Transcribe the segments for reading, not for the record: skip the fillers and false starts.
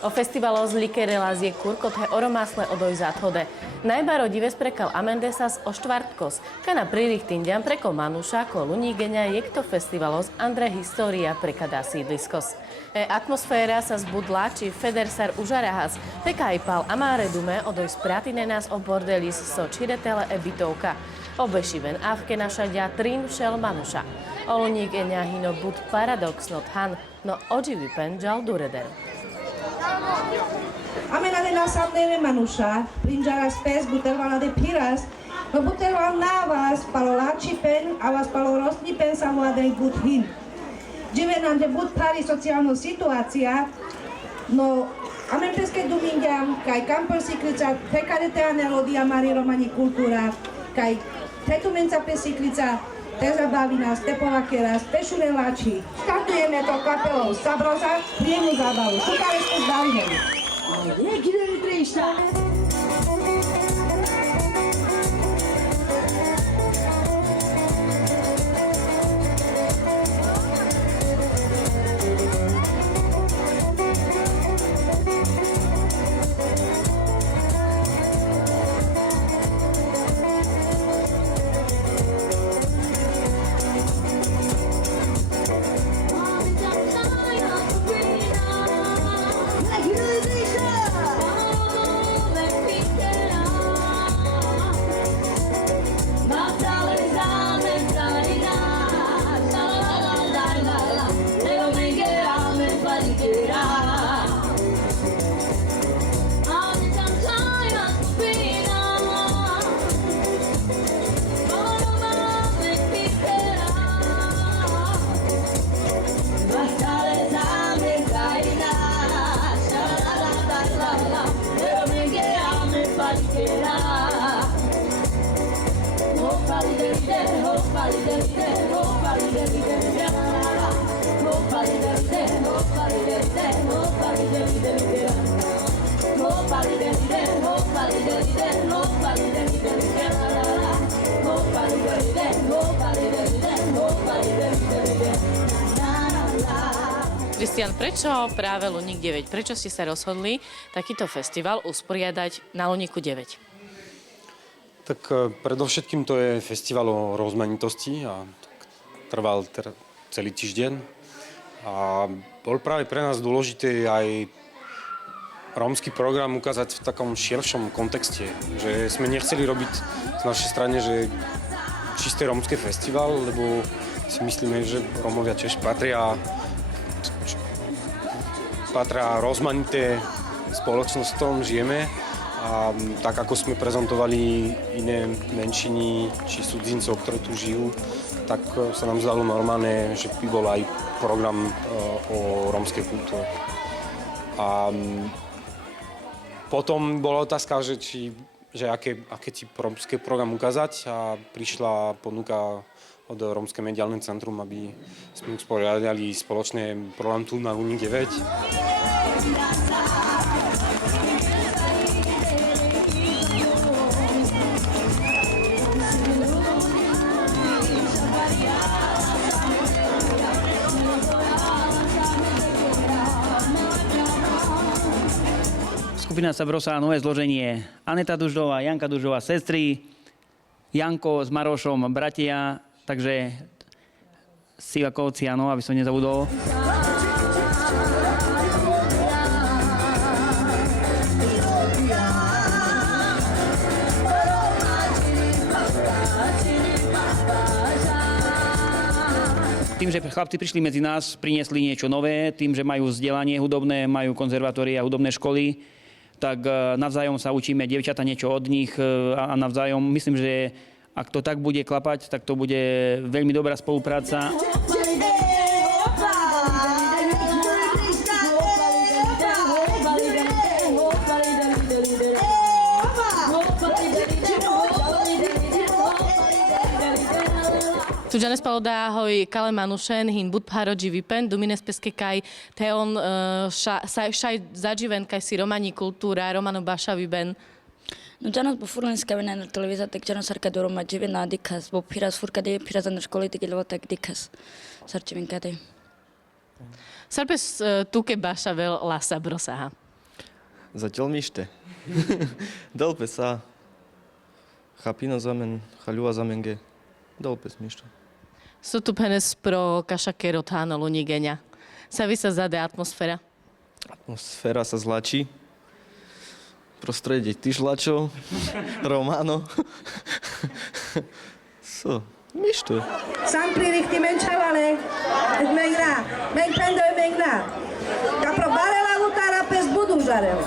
O festivalos likerelaz je kurkothe oromásle odoj záthode. Najbaro dives prekal amendesas o štvartkos. Kana pririhtindian preko manuša ko lunígeňa jekto festivalos Andre História prekadá sídliskos. Atmosféra sa zbudla, či federsar užarahas. Pekaj pal amáre dume odoj sprátine nás o bordelis so čiretele bytovka. Obešiven avke našadia trim šel manuša. O lunígeňa hino bud paradox not han, no oživipen žal dureder. Amena de la samnere manusha, prinjaras pes butervala de piras, no buterval navas, palolači pen, avas palorosni pen samoadrej budhin. Žive nám de bud pari sociálna situácia, no amen peske dumingiam, kaj kampel siklica, tekade teanelo diamari romani kultúra, kaj tetumenca pesiklica, te zabaví nás, te povakeras, te šureláči. Startujeme to kapelou Sabrosa, príjemnú zábavu. Šukali ste zdalne. Kristián, prečo práve Luník 9? Prečo ste sa rozhodli takýto festival usporiadať na Luníku 9? Tak predovšetkým to je festival o rozmanitosti a trval celý týždeň. A bol práve pre nás dôležité aj rómsky program ukázať v takom širšom kontexte. Že sme nechceli robiť z našej strany, že čisté rómske festival, lebo si myslíme, že Rómovia tiež patria rozmanité spoločnosť, v tom žijeme. A tak ako sme prezentovali iné menšiny či cudzincov, ktorí tu žijú, tak sa nám zdalo normálne, že by bol aj program o rómskej kultúre. A potom bola otázka, že aké ti rómske program ukázať, a prišla ponuka od Rómske mediálne centrum, aby sme usporiadali spoločné program tu na Luník 9. Skupina Sabrosa, nové zloženie. Aneta Duždová, Janka Duždová, sestry, Janko s Marošom, bratia, takže Sivakovci, áno, aby som nezabudol. Tým, že chlapci prišli medzi nás, priniesli niečo nové, tým, že majú vzdelanie hudobné, majú konzervatórie a hudobné školy, tak navzájom sa učíme, dievčata niečo od nich a navzájom. Myslím, že ak to tak bude klapať, tak to bude veľmi dobrá spolupráca. Tudžanes palodahoj Kale Manušen, hin budpharodži vipen, dumines peskekaj, teon šaj zadživen, kaj si romani kultúra, romano baša viben. No ġanas bu furlenska vena na televizor, tak ġanas sarka do Roma dživena dikas, bu piras furka de piras na školi, tak ilvo tak dikas, sarčivenka de. Sarpes tuke baša vel la sabrosaha. Zatiaľ miște. Dal pe sa. Chapina zamen, halua zamenge. Dal pe miște. Sú tu penes pro kaša kerotano lunigenia. Sa vy sa zade atmosféra. Atmosféra sa zlačí. Prostredie Tišlačov, Romano. So, miște. Sam pririchti menchavale, megna, megpendo megna. Capro barela lutara pes budum jarel.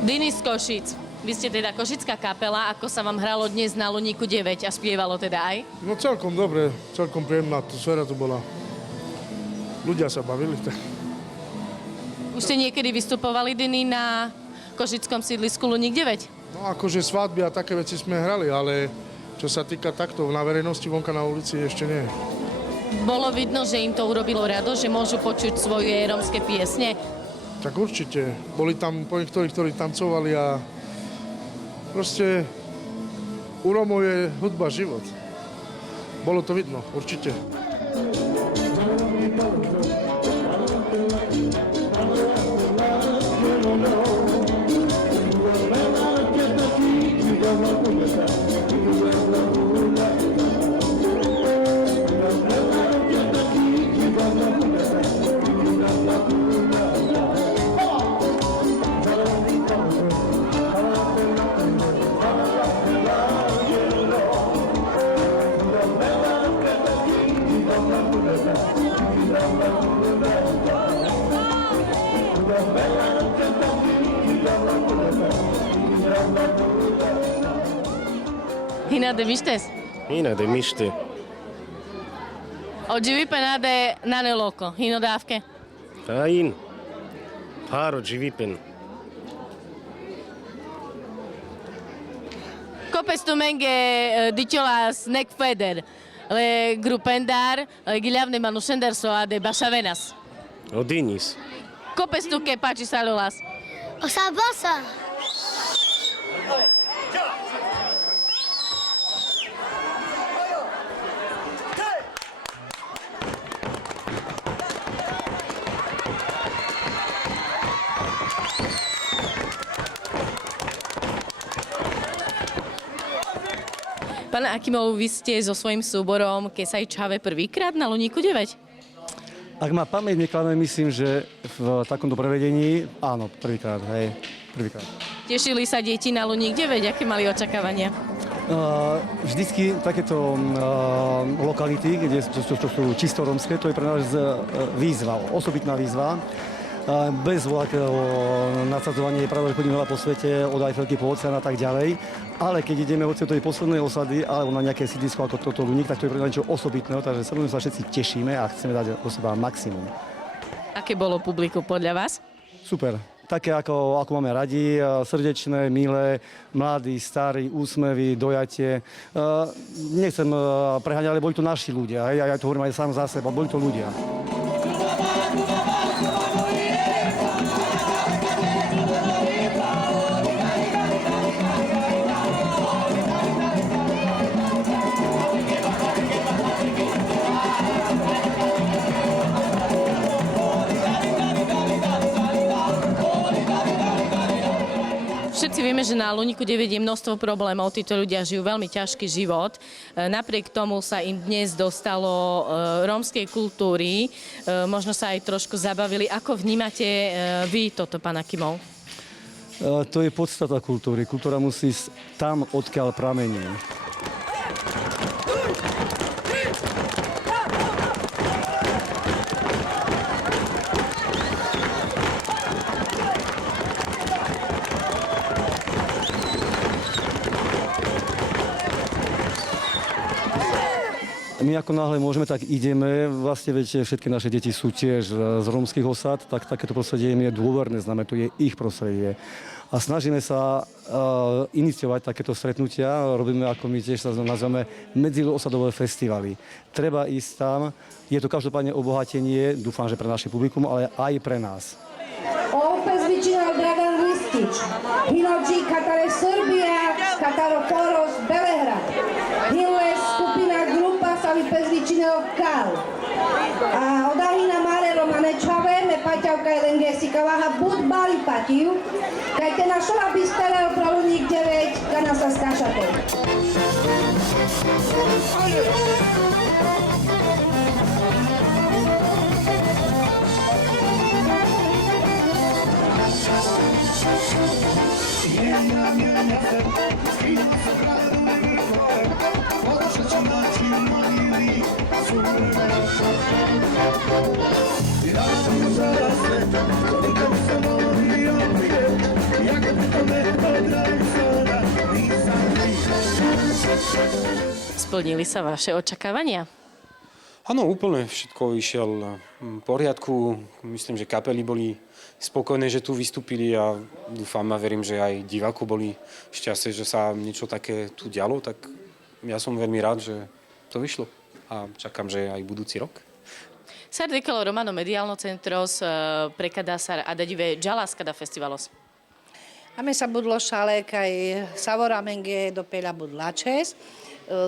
Dini z Košic. Vy ste teda košická kapela, ako sa vám hralo dnes na Luníku 9 a spievalo teda aj? No celkom dobre, celkom príjemná atmosféra tu bola. Ľudia sa bavili. Už ste niekedy vystupovali, Dini, na košickom sídlisku Luník 9? No akože svadby a také veci sme hrali, ale čo sa týka takto na verejnosti vonka na ulici ešte nie. Bolo vidno, že im to urobilo rado, že môžu počuť svoje rómske piesne? Tak určite. Boli tam po niektorí, ktorí tancovali a proste u Rómov je hudba život. Bolo to vidno, určite. Hina de Mistes? Hina de miște. Oggi vi penade nane loco, hino dávke. Hain. Paro givipen. Kopes tu menge diciolas nek feder, le grupendar, giljavne manušender soa de bašavenas. Odinis. Kopes tu ke pači salulas. Osa bossa. Pán Akimov, vy ste so svojím súborom Kesaj Čave prvýkrát na Luníku 9? Ak ma pamäť neklame, myslím, že v takomto prevedení, áno, prvýkrát, hej, prvýkrát. Tešili sa deti na Luník 9, aké mali očakávania? Vždycky takéto lokality, kde sú čisto rómske, to je pre nás výzva, osobitná výzva. Bez voľakého nadsadzovania je pravda, že chodíme veľa po svete, od Eiffelky po oceán a tak ďalej. Ale keď ideme od tej poslednej osady alebo na nejaké sídlisko ako toto Luník, tak to je pre nás niečo osobitného, takže samozrejme sa všetci tešíme a chceme dať do seba maximum. Aké bolo publikum podľa vás? Super. Také, ako máme radi, srdečné, milé, mladí, starí, úsmevy, dojatie. Nechcem preháňať, ale boli to naši ľudia. Ja to hovorím aj sám za seba, boli to ľudia. Všetci vieme, že na Luníku 9 je množstvo problémov, títo ľudia žijú veľmi ťažký život. Napriek tomu sa im dnes dostalo rómskej kultúry, možno sa aj trošku zabavili. Ako vnímate vy toto, pán Akimov? To je podstata kultúry. Kultúra musí ísť tam, odkiaľ pramení. My ako náhle môžeme, tak ideme. Vlastne, viete, všetky naše deti sú tiež z rómskych osad, tak takéto prostredie im je dôverné, znamená, to je ich prostredie. a snažíme sa iniciovať takéto stretnutia. Robíme, ako my tiež sa nazveme, medziosadové festivaly. Treba ísť tam, je to každopádne obohatenie, dúfam, že pre naše publikum, ale aj pre nás. Opet vyčinal Dragan Ristić, Hinođi Katare Srbija, Kataro Poros Belehrad, Hinle skupina grupa Savi pes vyčinal Kal. A odahina Mare Romanečave, me paťavka LNG Sikavaha Bud Bali Patiu, kaj te našla Bisteleo Praluník 9, kana sa skašate. Splnili sa vaše očakávania? Áno, úplne všetko išiel v poriadku. Myslím, že kapely boli spokojné, že tu vystúpili a dúfam a verím, že aj diváku boli šťastné, že sa niečo také tu dialo. Tak ja som veľmi rád, že to vyšlo a čakám, že aj budúci rok. Sardikalo Romano Mediálno Centros prekada sa a da dive Džalas kada festivalos. A me sa budlo šale kaj Savoramenге do Pelja budlačes,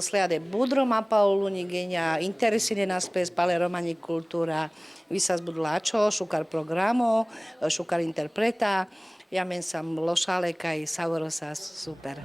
slijade budro mapa u Lunigenja, interesine nas pes pale romani kultura, visas budlačo, šukar programo, šukar interpreta, ja men sam lošale kaj Savorosas super.